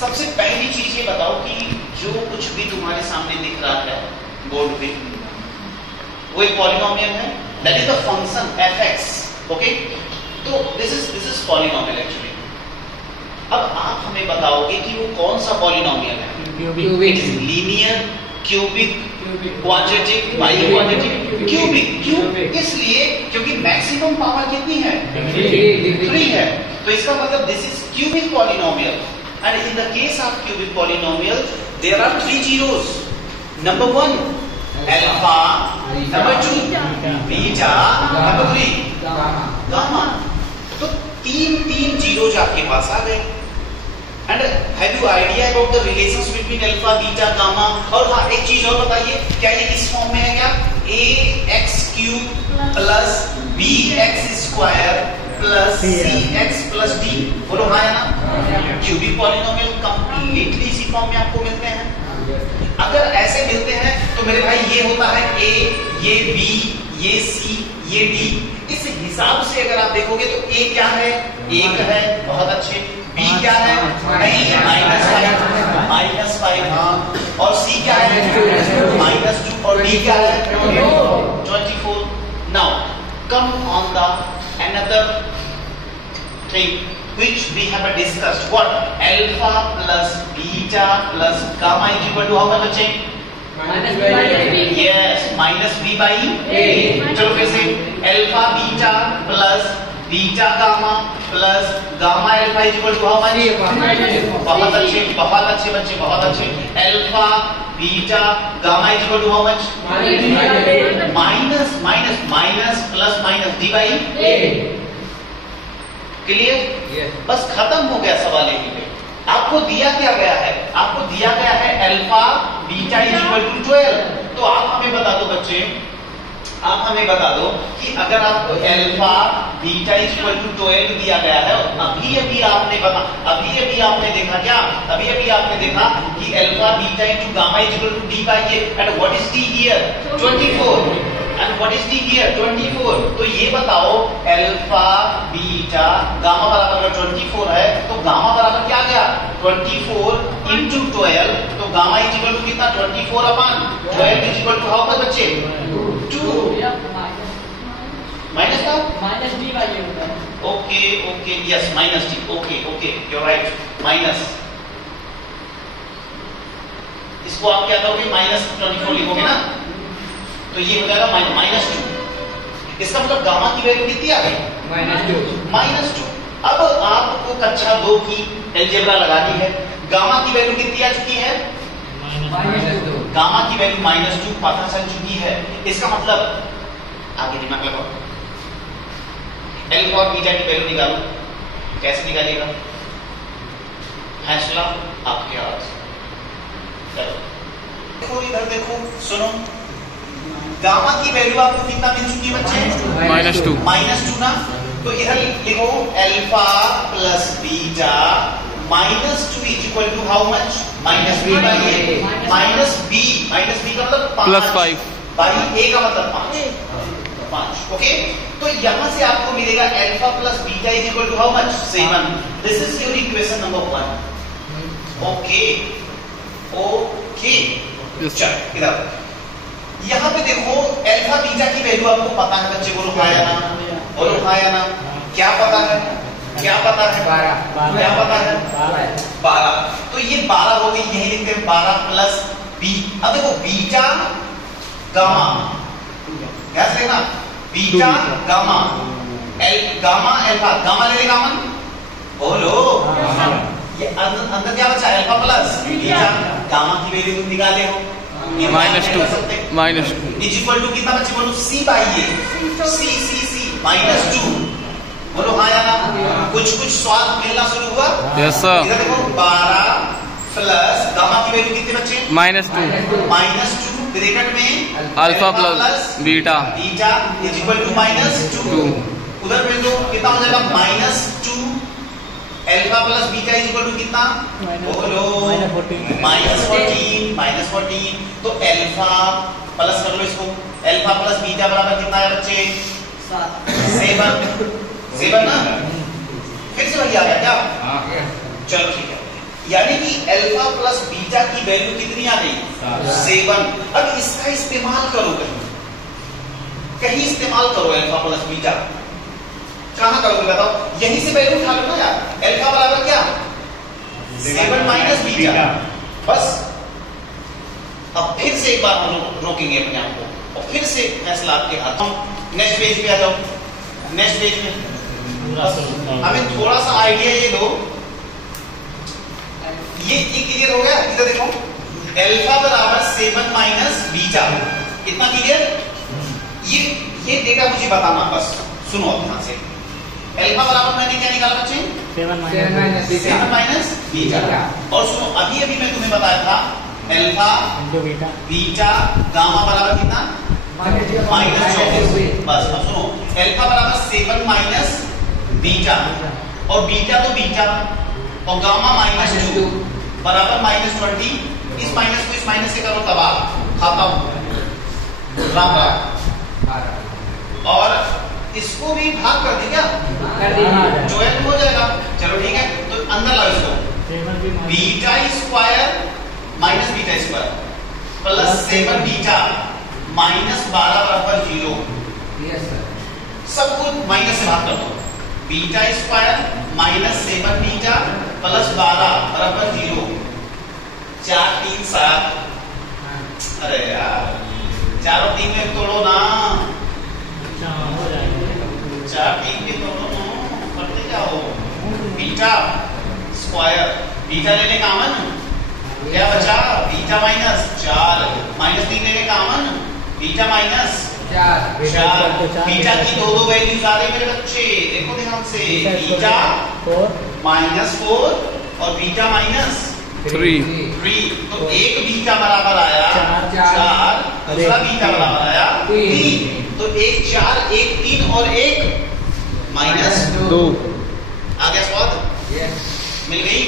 सबसे पहली चीज ये बताओ कि जो कुछ भी तुम्हारे सामने दिख रहा है बोर्ड पे वो एक पॉलिनोमियल है, that is the function fx, okay. तो दिस इज पॉलिनोमियल एक्चुअली। अब आप हमें बताओगे कि वो कौन सा पॉलिनोमियल है? Cubic, linear, cubic, quadratic, by quadratic, cubic. इसलिए क्योंकि मैक्सिमम पावर कितनी है? 3 है। तो इसका मतलब this is cubic polynomial. And in the case of cubic polynomial, there are 3 zeros. Number 1, alpha. Number 2, beta. Number 3, gamma. तो तीन zeros आपके पास आ गए. And have you idea about the relations between alpha, beta, gamma? और हाँ, एक चीज और बताइए, क्या ये इस फॉर्म में है क्या? ax cube plus bx square plus cx plus d, बोलो हाँ है ना? क्यूबिक पॉलिनोमियल कंप्लीटली इसी फॉर्म में आपको मिलते हैं। अगर ऐसे मिलते हैं तो मेरे भाई ये होता है a, ये b, ये c, ये d। इस हिसाब से अगर आप देखोगे तो a क्या है? 1 है, बहुत अच्छे। b क्या है? नहीं, -5 हाँ। और c क्या है? -2। और d क्या है? 24। Now come on the another thing which we have discussed. What? Alpha plus beta plus gamma is equal to how much बच्चे? minus b by a. Yes, minus b by a. चलो फिर से alpha beta plus beta gamma plus gamma alpha is equal to how much? बहुत अच्छे, बहुत अच्छे बच्चे, बहुत अच्छे। alpha beta gamma is equal to how much? minus plus minus d by a। Clear? बस खत्म हो गया सवाल यहीं पे। आपको दिया क्या गया है? आपको दिया गया है alpha beta is equal to 12। तो आप हमें बता दो बच्चे, आप हमें बता दो कि अगर आपको alpha beta is equal to 12 दिया गया है, अभी अभी आपने देखा क्या? अभी अभी आपने देखा कि alpha beta into gamma is equal to d by a. And what is d here? 24। And what is d here? 24। तो ये बताओ अल्फा बीटा गामा बराबर 24 है, तो गामा बराबर क्या आ गया? 24 इनटू 12। तो गामा इज इक्वल टू कितना? 24 upon 12 is equal to how much बच्चे? 2। माइनस का माइनस डी बाय ए होता है। Okay yes, minus d. Okay you are right, minus. इसको आप क्या करोगे? -24 लिखोगे ना, तो ये हो जाएगा -2। इसका मतलब गामा की वैल्यू कितनी आ गई? -2। अब आपको कक्षा 2 की अलजेब्रा लगानी है। गामा की वैल्यू कितनी आ चुकी है? -2। गामा की वैल्यू -2 पता चल चुकी है। इसका मतलब आगे दिमाग लगाओ, अल्फा और बीटा की वैल्यू निकालो। कैसे निकालिएगा? फैसला आपके हाथ। चलो देखो, इधर देखो, सुनो। गामा की वैल्यू आपको कितना मिल चुकी है बच्चे? -2 ना। तो इधर लिखो alpha plus beta -2 is equal to how much? -b by a। -b का मतलब 5 बाई a का मतलब 5। ओके, तो यहां से आपको मिलेगा alpha plus beta is equal to how much? 7। This is your equation number 1। Okay चल इधर यहां पे देखो, अल्फा बीटा की वैल्यू आपको पता है बच्चे, बोलो हाँ या ना? बोलो हाँ या ना? क्या पता है? क्या पता है? 12। तो ये 12 हो गई, यही लिखते हैं 12 प्लस बी। अब देखो बीटा गामा, कैसे लेना? Beta gamma, gamma alpha, gamma ले लेगा मन, बोलो। ये अंदर क्या बचा? Alpha plus beta. गामा की वैल्यू तुम निकाले हो, -2 इज इक्वल टू कितना बच्चे? बोलो c बाई ए। c -2। बोलो हाँ या ना? कुछ स्वाद मिलना शुरू हुआ? Yes sir. इधर देखो 12 प्लस गामा की वैल्यू कितने बच्चे? -2 ब्रैकेट में alpha plus beta is equal to -2। उधर में तो कितना हो जाएगा? -2 alpha plus beta is equal to कितना? बोलो -14। तो अल्फा प्लस कर लो इसको, अल्फा प्लस बीटा बराबर कितना है बच्चे? 7 ना। फिर से वही आ गया क्या? चलो ठीक है। यानी कि अल्फा प्लस बीटा की वैल्यू कितनी आ गई? 7। अब इसका इस्तेमाल करो, कहीं इस्तेमाल करो अल्फा प्लस बीटा। कहां करोगे बताओ? यहीं से वैल्यू उठा लो ना यार। अल्फा बराबर क्या? 7 माइनस बीटा। बस अब फिर से एक बार हम रोकेंगे अपने आप को और फिर से फैसला आपके हाथ। नेक्स्ट पेज पे आ जाओ। नेक्स्ट पेज में हमें थोड़ा सा आइडिया ये दो, ये क्लियर हो गया? इधर देखो, अल्फा बराबर 7 माइनस बीटा। कितना क्लियर? ये डेटा मुझे बताना, बस सुनो अब ध्यान से। अल्फा बराबर मैंने क्या निकाला बच्चे? 7 माइनस बीटा। और सुनो, अभी अभी मैं तुम्हें बताया था अल्फा बीटा गामा बराबर कितना? -24। बस अब सुनो, अल्फा बराबर 7 माइनस बीटा और बीटा तो बीटा और गामा -2 बराबर -20। इस माइनस को इस माइनस से करो तबाह, खाता हूं राम राम। और इसको भी भाग कर दी क्या? ज्वाइन हो जाएगा। चलो ठीक है, तो अंदर लाओ इसको। Beta square minus beta square plus 7 beta -12 बराबर 0। सब कुछ माइनस से भाग कर दो। Beta square minus 7 beta plus 12 बराबर 0। 4 3 7। अरे यार 4 और 3 में तोड़ो ना। 4 3 में तोड़ो ना, पढ़ते जाओ। बीटा स्क्वायर, बीटा लेने का अमन क्या बचा? बीटा माइनस 4 -3 लेने का अमन बीटा माइनस 4। बीटा की दो वैल्यूज आ रही मेरे बच्चे, देखो ध्यान से। बीटा -4 और बीटा -3। तो एक बीटा बराबर आया 4, दूसरा बीटा बराबर आया 3। तो एक 4, एक 3 और एक -2 आ गया स्वाद? मिल गई?